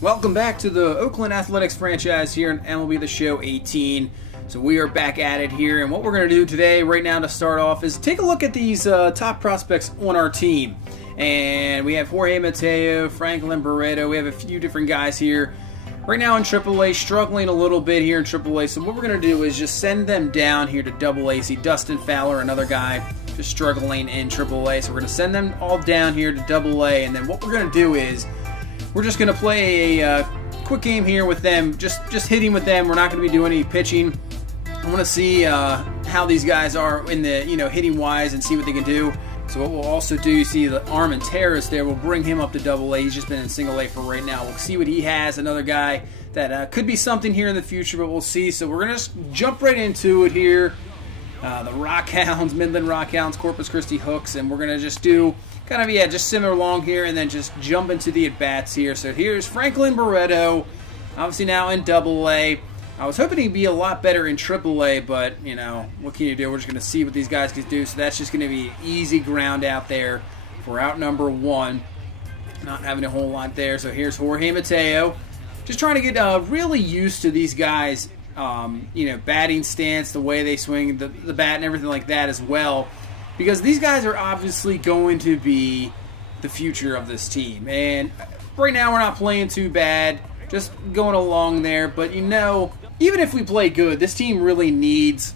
Welcome back to the Oakland Athletics franchise here in MLB The Show 18. So we are back at it here, and what we're going to do today, right now to start off, is take a look at these top prospects on our team. And we have Jorge Mateo, Franklin Barreto, we have a few different guys here. Right now in AAA, struggling a little bit here in AAA, so what we're going to do is just send them down here to AA. See Dustin Fowler, another guy just struggling in AAA, so we're going to send them all down here to AA, and then what we're going to do is we're just going to play a quick game here with them, just hitting with them. We're not going to be doing any pitching. I want to see how these guys are in the hitting wise and see what they can do. So what we'll also do, you see the Armenteros there, we'll bring him up to AA. He's just been in single A for right now. We'll see what he has. Another guy that could be something here in the future, but we'll see. So we're going to just jump right into it here. The Rockhounds, Midland Rockhounds, Corpus Christi Hooks, and we're going to just do kind of, just simmer along here and then just jump into the at-bats here. So here's Franklin Barreto, obviously now in AA. I was hoping he'd be a lot better in AAA, but, what can you do? We're just going to see what these guys can do. So that's just going to be easy ground out there for out number one. Not having a whole lot there. So here's Jorge Mateo. Just trying to get really used to these guys, batting stance, the way they swing the bat and everything like that as well. Because these guys are obviously going to be the future of this team. And right now we're not playing too bad. Just going along there. But, even if we play good, this team really needs,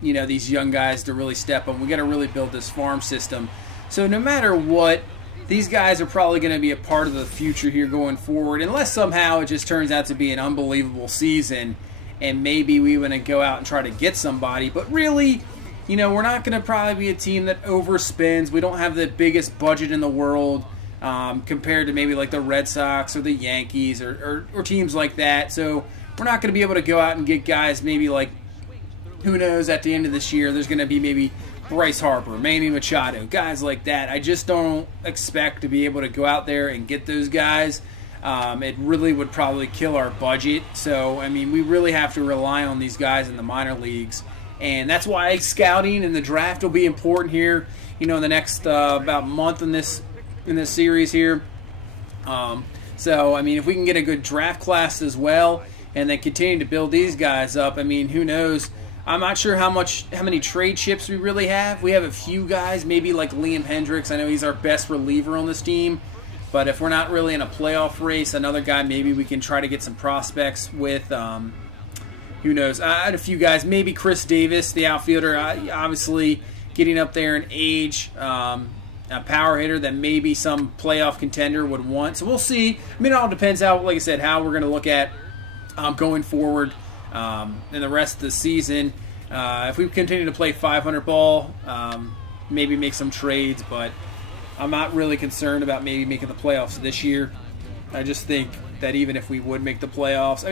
these young guys to really step up. We got to really build this farm system. So no matter what, these guys are probably going to be a part of the future here going forward. Unless somehow it just turns out to be an unbelievable season. And maybe we want to go out and try to get somebody. But really, we're not going to probably be a team that overspends. We don't have the biggest budget in the world compared to maybe like the Red Sox or the Yankees or teams like that. So we're not going to be able to go out and get guys maybe like, who knows, at the end of this year, there's going to be maybe Bryce Harper, Manny Machado, guys like that. I just don't expect to be able to go out there and get those guys. It really would probably kill our budget. So, we really have to rely on these guys in the minor leagues. And that's why scouting and the draft will be important here, in the next about month in this series here. If we can get a good draft class as well and then continue to build these guys up, who knows? I'm not sure how many trade chips we really have. We have a few guys, maybe like Liam Hendricks. I know he's our best reliever on this team. But if we're not really in a playoff race, another guy maybe we can try to get some prospects with. Who knows? I had a few guys. Maybe Chris Davis, the outfielder, obviously getting up there in age. A power hitter that maybe some playoff contender would want. So we'll see. It all depends how, like I said, how we're going to look at going forward in the rest of the season. If we continue to play 500 ball, maybe make some trades, but I'm not really concerned about maybe making the playoffs this year. I just think that even if we would make the playoffs,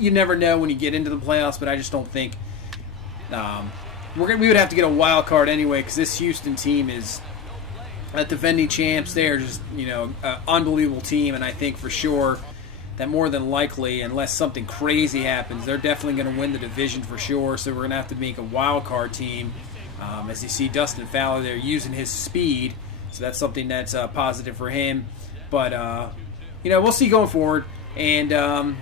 you never know when you get into the playoffs, but I just don't think we would have to get a wild card anyway, because this Houston team is defending champs. They are just an unbelievable team, and I think for sure that more than likely, unless something crazy happens, they're definitely going to win the division for sure. So we're going to have to make a wild card team. As you see Dustin Fowler there using his speed, so that's something that's positive for him. But we'll see going forward, and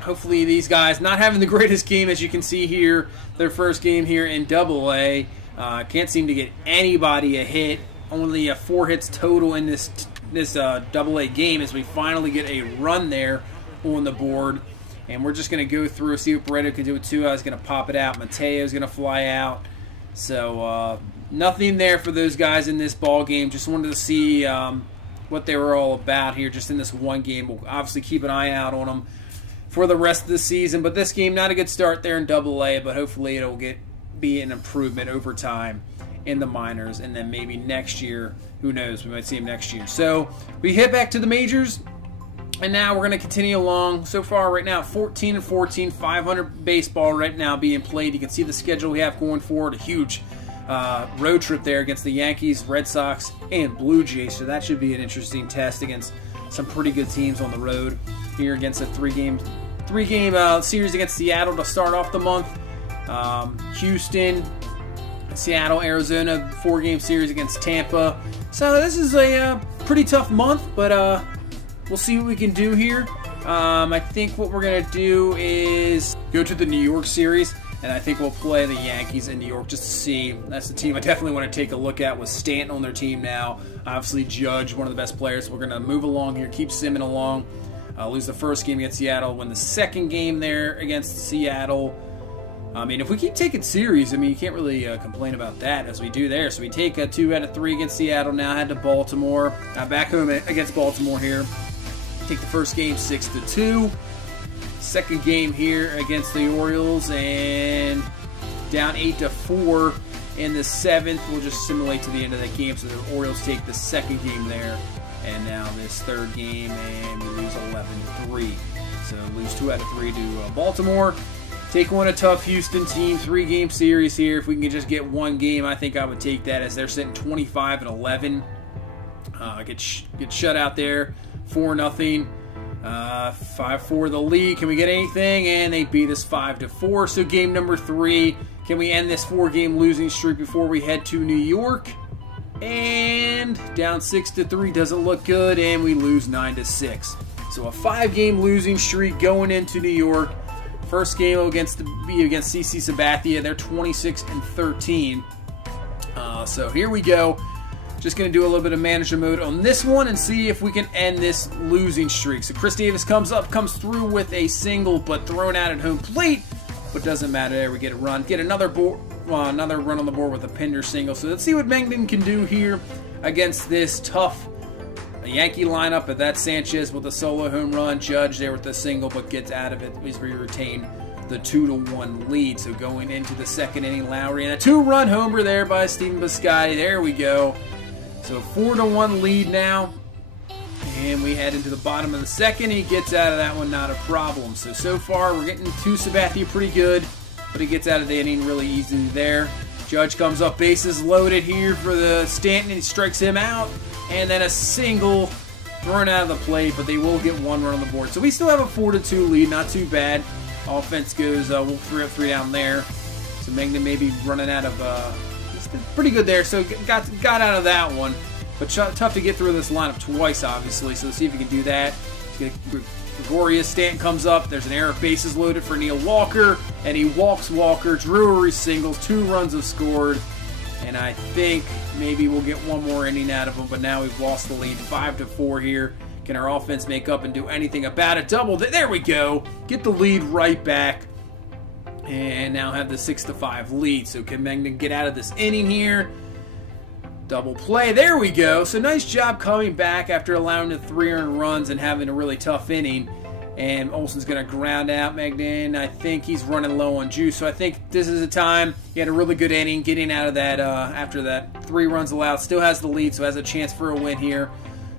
hopefully these guys not having the greatest game, as you can see here, their first game here in AA. Can't seem to get anybody a hit. Only 4 hits total in this AA game, as we finally get a run there on the board. And we're just going to go through, see what Barreto can do with 2 outs. Going to pop it out. Mateo's going to fly out. So nothing there for those guys in this ball game. Just wanted to see what they were all about here just in this one game. We'll obviously keep an eye out on them for the rest of the season. But this game, not a good start there in AA, but hopefully it'll be an improvement over time in the minors, and then maybe next year, who knows, we might see him next year. So we hit back to the majors, and now we're going to continue along. So far right now, 14-14, 500 baseball right now being played. You can see the schedule we have going forward, a huge road trip there against the Yankees, Red Sox, and Blue Jays. So that should be an interesting test against some pretty good teams on the road here against a three-game series against Seattle to start off the month. Houston, Seattle, Arizona, 4-game series against Tampa. So this is a pretty tough month, but we'll see what we can do here. I think what we're going to do is go to the New York series, and I think we'll play the Yankees in New York just to see. That's the team I definitely want to take a look at with Stanton on their team now. Obviously, Judge, one of the best players. We're going to move along here, keep simming along. Lose the first game against Seattle, win the second game there against Seattle. I mean, if we keep taking series, I mean, you can't really complain about that as we do there. So we take 2 out of 3 against Seattle, now head to Baltimore. Back home against Baltimore here. Take the first game 6-2. Second game here against the Orioles, and down 8-4 in the 7th. We'll just simulate to the end of that game. So the Orioles take the second game there. And now this third game, and we lose 11-3. So lose 2 out of 3 to Baltimore. Take on a tough Houston team, 3-game series here. If we can just get one game, I think I would take that, as they're sitting 25-11. Get shut out there, 4-0. 5-4 the lead. Can we get anything? And they beat us 5-4. So game number 3. Can we end this 4-game losing streak before we head to New York? And down 6-3 doesn't look good, and we lose 9-6. So a 5-game losing streak going into New York. First game against CC Sabathia. They're 26-13. So here we go. Just going to do a little bit of manager mode on this one and see if we can end this losing streak. So Chris Davis comes through with a single, but thrown out at home plate. But doesn't matter. There we get a run. Get another run on the board with a Pinder single. So let's see what Mengden can do here against this tough Yankee lineup. But that's Sanchez with a solo home run. Judge there with the single, but gets out of it as we retain the 2-1 lead. So going into the second inning, Lowry, and a 2-run homer there by Stephen Piscotty. There we go. So 4-1 lead now. And we head into the bottom of the second. He gets out of that one, not a problem. So far, we're getting to Sabathia pretty good, but he gets out of the inning really easily there. Judge comes up, bases loaded here for the Stanton, and he strikes him out. And then a single thrown out of the plate, but they will get 1 run on the board. So we still have a 4-2 lead, not too bad. Offense goes, we'll 3 up, 3 down there. So Mengden maybe running out of, he's pretty good there, so got out of that one. But tough to get through this lineup twice, obviously, so let's see if we can do that. Gregorius, Stanton comes up. There's an error, bases loaded for Neil Walker, and he walks Walker. Drury singles, 2 runs have scored, and I think maybe we'll get 1 more inning out of him, but now we've lost the lead 5-4 here. Can our offense make up and do anything about it? Double, there we go. Get the lead right back, and now have the 6-5 lead. So can Mengden get out of this inning here? Double play. There we go. So nice job coming back after allowing the 3 earned runs and having a really tough inning. And Olson's going to ground out Mengden. I think he's running low on juice. So I think this is a time. He had a really good inning getting out of that after that 3 runs allowed. Still has the lead, so has a chance for a win here.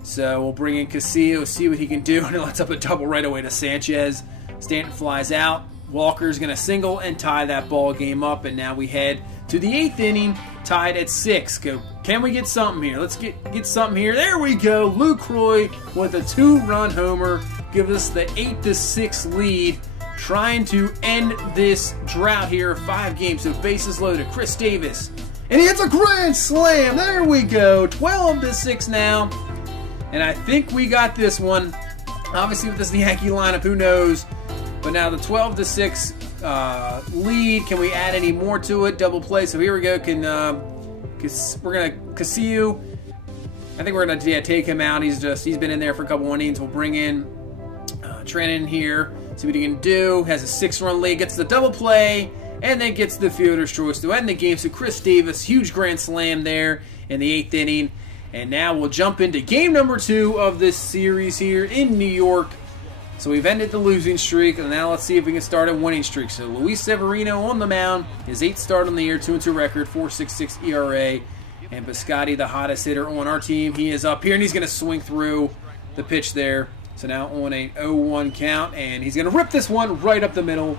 So we'll bring in Castillo, see what he can do. And he lets up a double right away to Sanchez. Stanton flies out. Walker's going to single and tie that ball game up. And now we head to the 8th inning, tied at 6. Can we get something here? Let's get something here. There we go. Lucroy with a 2-run homer gives us the 8-6 lead, trying to end this drought here of 5 games. So bases loaded. Chris Davis, and he hits a grand slam. There we go. 12-6 now, and I think we got this one. Obviously, with this Yankee lineup, who knows? But now the 12-6 lead. Can we add any more to it? Double play. So here we go. We're gonna Castillo. I think we're gonna take him out. He's been in there for a couple innings. We'll bring in Trennan here. See what he can do. Has a 6-run lead. Gets the double play, and then gets the fielder's choice to end the game. So Chris Davis, huge grand slam there in the 8th inning. And now we'll jump into game number 2 of this series here in New York. So we've ended the losing streak, and now let's see if we can start a winning streak. So Luis Severino on the mound, his 8th start on the year, 2-2 record, 4.66 ERA. And Piscotty, the hottest hitter on our team, he is up here, and he's going to swing through the pitch there. So now on a 0-1 count, and he's going to rip this one right up the middle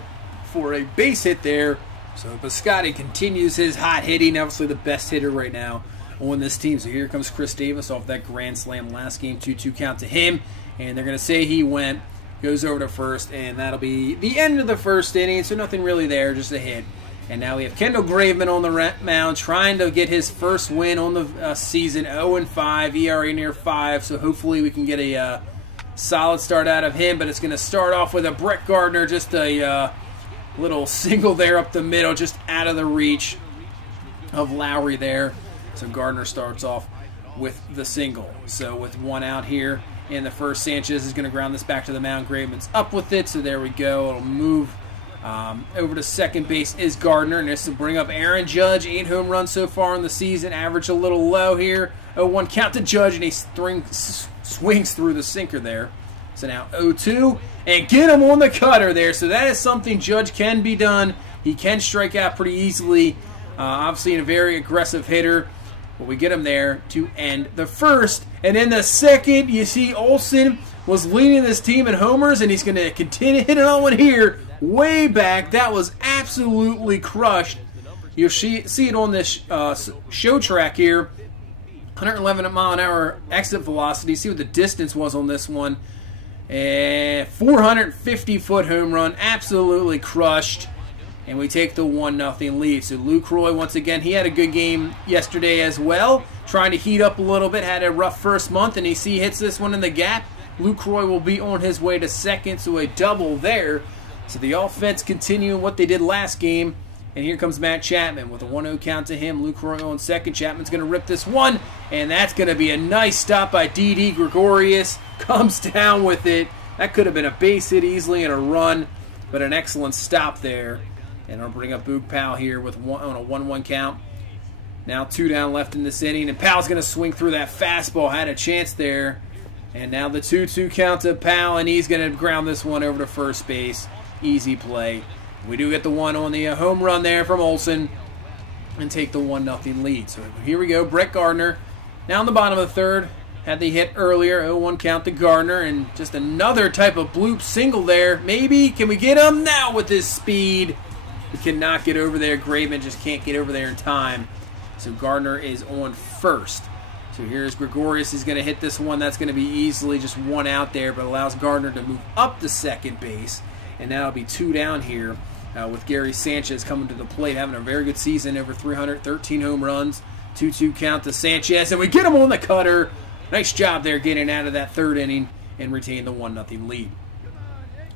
for a base hit there. So Piscotty continues his hot hitting, obviously the best hitter right now on this team. So here comes Chris Davis off that grand slam last game, 2-2 count to him, and they're going to say he went. Goes over to first, and that'll be the end of the first inning, so nothing really there, just a hit. And now we have Kendall Graveman on the mound, trying to get his first win on the season, 0-5, ERA near 5, so hopefully we can get a Solid start out of him, but it's going to start off with a Brett Gardner, just a little single there up the middle, just out of the reach of Lowry there. So Gardner starts off with the single. So with one out here in the first, Sanchez is going to ground this back to the mound. Graveman's up with it, so there we go. It'll move over to second base is Gardner, and this will bring up Aaron Judge. 8 home runs so far in the season, average a little low here. 0-1 count to Judge, and he swings through the sinker there. So now 0-2, and get him on the cutter there. So that is something Judge can be done. He can strike out pretty easily. Obviously a very aggressive hitter. But we get him there to end the first. And in the second, you see Olsen was leading this team in homers, and he's going to continue hitting on one here. Way back. That was absolutely crushed. You'll see it on this show track here. 111 mile an hour exit velocity. See what the distance was on this one. And 450-foot home run. Absolutely crushed. And we take the 1-0 lead. So Lucroy, once again, he had a good game yesterday as well. Trying to heat up a little bit. Had a rough first month, and he hits this one in the gap. Lucroy will be on his way to second, so a double there. So the offense continuing what they did last game. And here comes Matt Chapman with a 1-0 count to him. Lucroy on second. Chapman's going to rip this one, and that's going to be a nice stop by Didi Gregorius. Comes down with it. That could have been a base hit easily and a run, but an excellent stop there. And I'll bring up Boog Powell here with on a 1-1 count. Now 2 down left in this inning, and Powell's going to swing through that fastball. Had a chance there. And now the 2-2 count to Powell, and he's going to ground this one over to first base. Easy play. We do get the one on the home run there from Olsen and take the 1-0 lead. So here we go. Brett Gardner now in the bottom of the third. Had the hit earlier. 0-1 count to Gardner, and just another type of bloop single there. Maybe. Can we get him now with his speed? He cannot get over there. Graveman just can't get over there in time. So Gardner is on first. So here's Gregorius. He's going to hit this one. That's going to be easily just one out there, but allows Gardner to move up to second base. And now it'll be 2 down here with Gary Sanchez coming to the plate, having a very good season, over 313 home runs. 2-2 count to Sanchez, and we get him on the cutter. Nice job there getting out of that third inning and retain the 1-0 lead.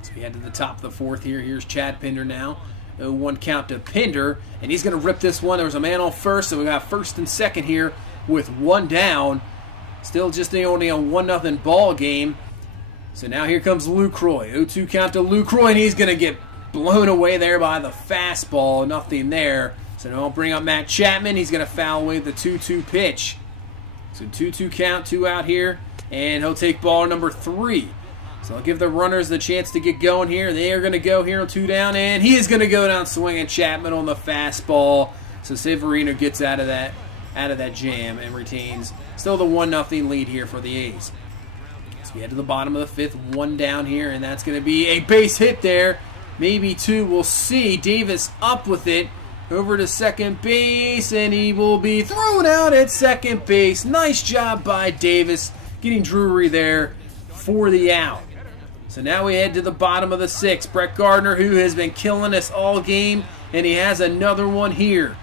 So we head to the top of the fourth here. Here's Chad Pinder now. 0-1 count to Pinder, and he's going to rip this one. There was a man on first, so we got first and second here with 1 down. Still just only a 1-0 ball game. So now here comes Lucroy. 0-2 count to Lucroy, and he's going to get blown away there by the fastball. Nothing there. So now I'll bring up Matt Chapman. He's going to foul away the 2-2 pitch. So 2-2 count, 2 out here, and he'll take ball number 3. So I'll give the runners the chance to get going here. They are going to go here on 2 down, and he is going to go down swinging. Chapman on the fastball. So Severino gets out of that jam and retains still the 1-0 lead here for the A's. So we head to the bottom of the fifth, 1 down here, and that's going to be a base hit there. Maybe 2, we'll see. Davis up with it. Over to second base, and he will be thrown out at second base. Nice job by Davis getting Drury there for the out. So now we head to the bottom of the 6th. Brett Gardner, who has been killing us all game, and he has another one here.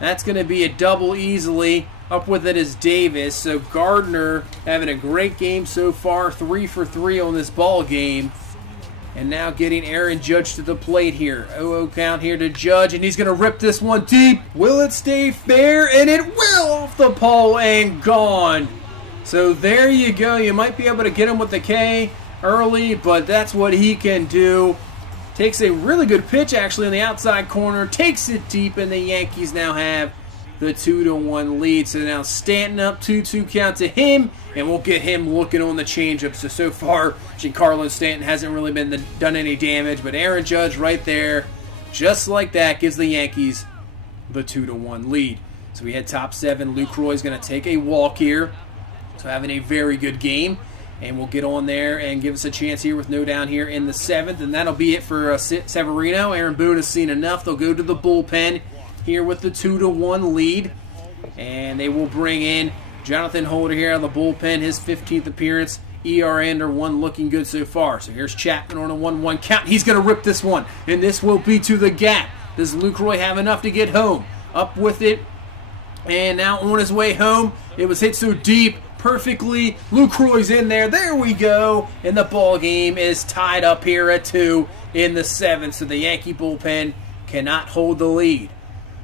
That's going to be a double easily. Up with it is Davis. So Gardner having a great game so far, 3 for 3 on this ball game. And now getting Aaron Judge to the plate here. 0-0 count here to Judge, and he's going to rip this one deep. Will it stay fair? And it will, off the pole and gone. So there you go. You might be able to get him with the K early, but that's what he can do. Takes a really good pitch actually in the outside corner. Takes it deep, and the Yankees now have the 2-1 lead. So now Stanton up, 2-2 count to him, and we'll get him looking on the changeup. So far, Giancarlo Stanton hasn't really done any damage, but Aaron Judge right there, just like that, gives the Yankees the 2-1 lead. So we head top 7. Lucroy is going to take a walk here. So having a very good game, and we'll get on there and give us a chance here with no down here in the 7th, and that'll be it for Severino. Aaron Boone has seen enough. They'll go to the bullpen here with the 2-1 lead, and they will bring in Jonathan Holder here out of the bullpen, his 15th appearance. ERA under 1, looking good so far. So here's Chapman on a 1-1 count. He's going to rip this one, and this will be to the gap. Does Lucroy have enough to get home? Up with it, and now on his way home. It was hit so deep, perfectly. Lucroy's in there. There we go. And the ball game is tied up here at 2 in the 7th. So the Yankee bullpen cannot hold the lead.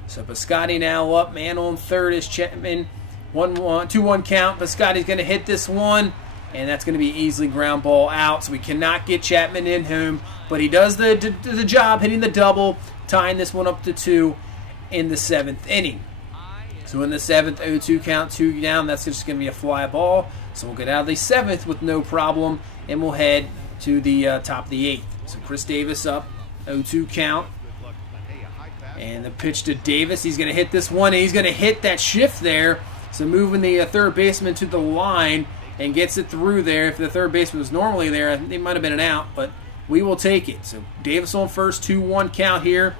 So Piscotty now up. Man on third is Chapman. 2-1 count. Piscotty's going to hit this one. And that's going to be easily ground ball out. So we cannot get Chapman in home. But he does the job, hitting the double, tying this one up to 2 in the 7th inning. So in the 7th, 0-2 count, 2 down. That's just going to be a fly ball. So we'll get out of the 7th with no problem. And we'll head to the top of the 8th. So Chris Davis up, 0-2 count. And the pitch to Davis. He's going to hit this one. And he's going to hit that shift there. So moving the third baseman to the line and gets it through there. If the third baseman was normally there, I think it might have been an out, but we will take it. So Davis on first, 2-1 count here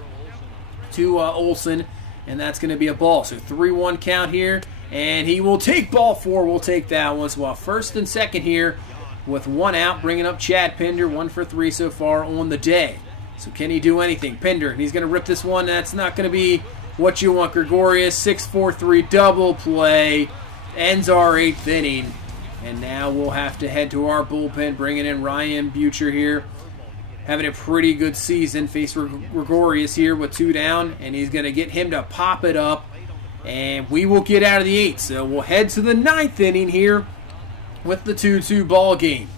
to Olsen, and that's going to be a ball. So 3-1 count here, and he will take ball 4. We'll take that one. So first and second here with 1 out, bringing up Chad Pinder, 1 for 3 so far on the day. So can he do anything? Pinder, and he's going to rip this one. That's not going to be what you want. Gregorius, 6-4-3 double play, ends our 8th inning. And now we'll have to head to our bullpen, bringing in Ryan Butcher here. Having a pretty good season. Face Gregorius here with 2 down. And he's going to get him to pop it up. And we will get out of the 8th. So we'll head to the 9th inning here with the 2-2 ball game.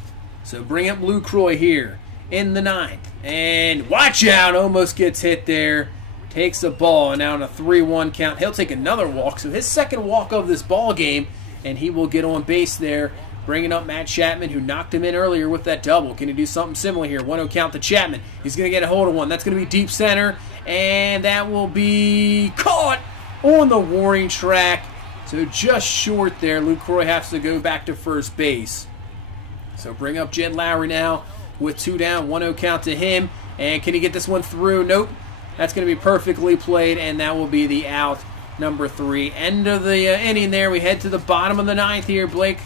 So bring up Lucroy here in the 9th. And watch out. Almost gets hit there. Takes the ball. And now on a 3-1 count. He'll take another walk. So his second walk of this ball game. And he will get on base there, bringing up Matt Chapman, who knocked him in earlier with that double. Can he do something similar here? 1-0 count to Chapman. He's going to get a hold of one. That's going to be deep center, and that will be caught on the warning track. So just short there. Lucroy has to go back to first base. So bring up Jed Lowry now with 2 down, 1-0 count to him. And can he get this one through? Nope. That's going to be perfectly played, and that will be the out. Number 3. End of the inning there. We head to the bottom of the 9th here. Blake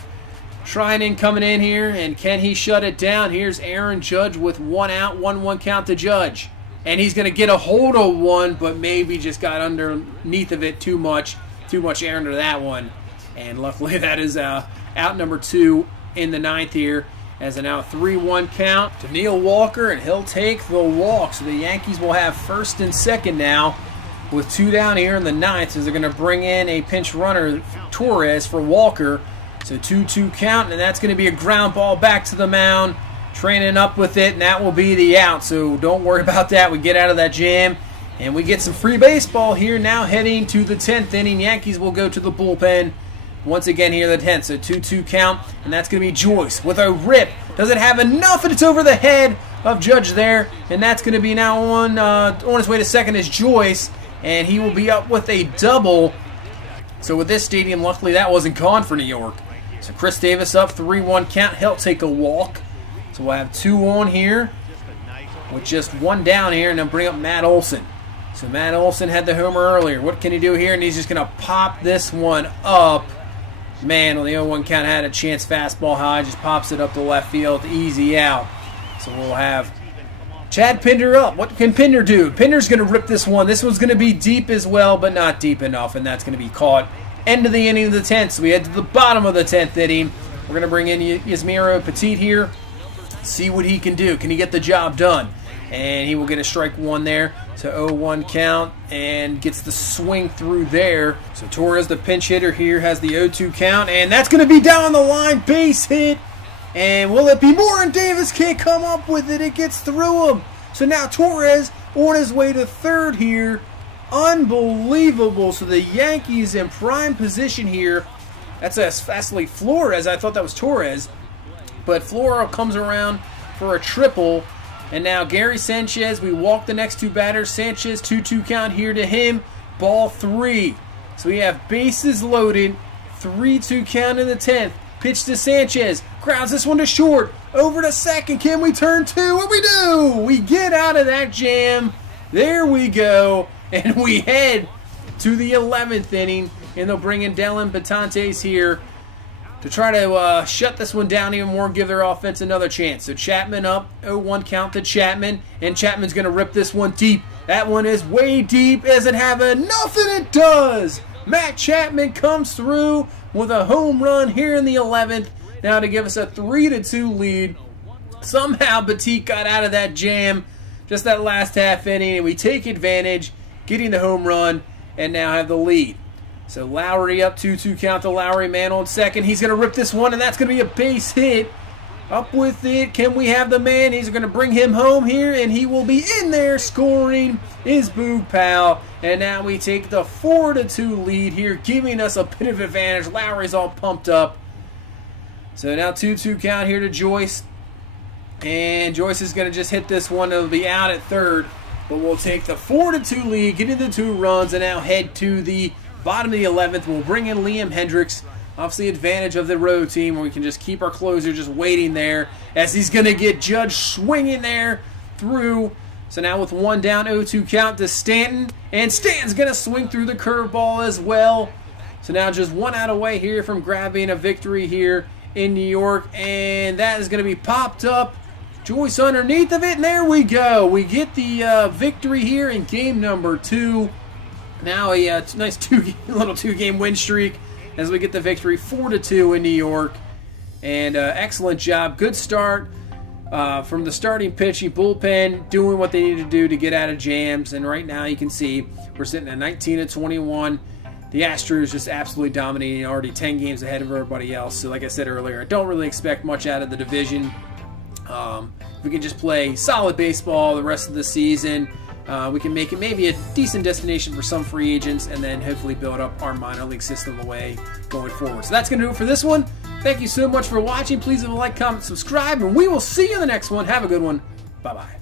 Trinan coming in here, and can he shut it down? Here's Aaron Judge with 1 out, 1-1 count to Judge. And he's going to get a hold of one, but maybe just got underneath of it too much air under that one. And luckily that is out number 2 in the 9th here. As a now 3-1 count to Neil Walker, and he'll take the walk. So the Yankees will have first and second now, with 2 down here in the 9th, so they're going to bring in a pinch runner, Torres, for Walker. So 2-2 count, and that's going to be a ground ball back to the mound. Training up with it, and that will be the out. So don't worry about that. We get out of that jam, and we get some free baseball here now heading to the 10th inning. Yankees will go to the bullpen once again here in the 10th. So 2-2 count, and that's going to be Joyce with a rip. Doesn't have enough, and it's over the head of Judge there, and that's going to be now on his way to second is Joyce. And he will be up with a double. So with this stadium, luckily that wasn't gone for New York. So Chris Davis up, 3-1 count. He'll take a walk. So we'll have 2 on here with just 1 down here, and then bring up Matt Olson. So Matt Olson had the homer earlier. What can he do here? And he's just going to pop this one up. Man, on the 0-1 count, had a chance. Fastball high, just pops it up to left field. Easy out. So we'll have Chad Pinder up. What can Pinder do? Pinder's going to rip this one. This one's going to be deep as well, but not deep enough, and that's going to be caught. End of the inning of the 10th. So we head to the bottom of the 10th inning. We're going to bring in Yasmiro Petit here. See what he can do. Can he get the job done? And he will get a strike 1 there. So 0-1 count, and gets the swing through there. So Torres, the pinch hitter here, has the 0-2 count, and that's going to be down the line. Base hit. And will it be more? And Davis can't come up with it. It gets through him. So now Torres on his way to third here. Unbelievable. So the Yankees in prime position here. That's actually Flores. I thought that was Torres. But Flora comes around for a triple. And now Gary Sanchez, we walk the next 2 batters. Sanchez, 2-2 count here to him. Ball 3. So we have bases loaded. 3-2 count in the 10th. Pitch to Sanchez. Grounds this one to short. Over to second. Can we turn 2? What we do? We get out of that jam. There we go. And we head to the 11th inning. And they'll bring in Dylan Batantes here to try to shut this one down even more and give their offense another chance. So Chapman up. 0-1 count to Chapman. And Chapman's going to rip this one deep. That one is way deep. Does it have enough? And it does. Matt Chapman comes through with a home run here in the 11th. Now to give us a 3-2 lead. Somehow Batik got out of that jam just that last half inning, and we take advantage, getting the home run, and now have the lead. So Lowry up 2-2 count to Lowry, man on second. He's going to rip this one, and that's going to be a base hit. Up with it. Can we have the man? He's going to bring him home here, and he will be in there scoring is Boog Powell. And now we take the 4-2 lead here, giving us a bit of advantage. Lowry's all pumped up. So now 2-2 count here to Joyce. And Joyce is going to just hit this one. It'll be out at third. But we'll take the 4-2 lead, get into 2 runs, and now head to the bottom of the 11th. We'll bring in Liam Hendricks. Obviously, advantage of the road team where we can just keep our closer just waiting there as he's going to get Judge swinging there through. So now with 1 down, 0-2 count to Stanton. And Stanton's going to swing through the curveball as well. So now just 1 out away here from grabbing a victory here in New York. And that is going to be popped up. Joyce underneath of it, and there we go. We get the victory here in game number 2. Now a nice little 2-game win streak as we get the victory 4-2 in New York. And excellent job. Good start from the starting pitching bullpen, doing what they need to do to get out of jams. And right now you can see we're sitting at 19-21. The Astros just absolutely dominating, already 10 games ahead of everybody else. So like I said earlier, I don't really expect much out of the division. If we can just play solid baseball the rest of the season, we can make it maybe a decent destination for some free agents, and then hopefully build up our minor league system away going forward. So that's going to do it for this one. Thank you so much for watching. Please leave a like, comment, subscribe, and we will see you in the next one. Have a good one. Bye-bye.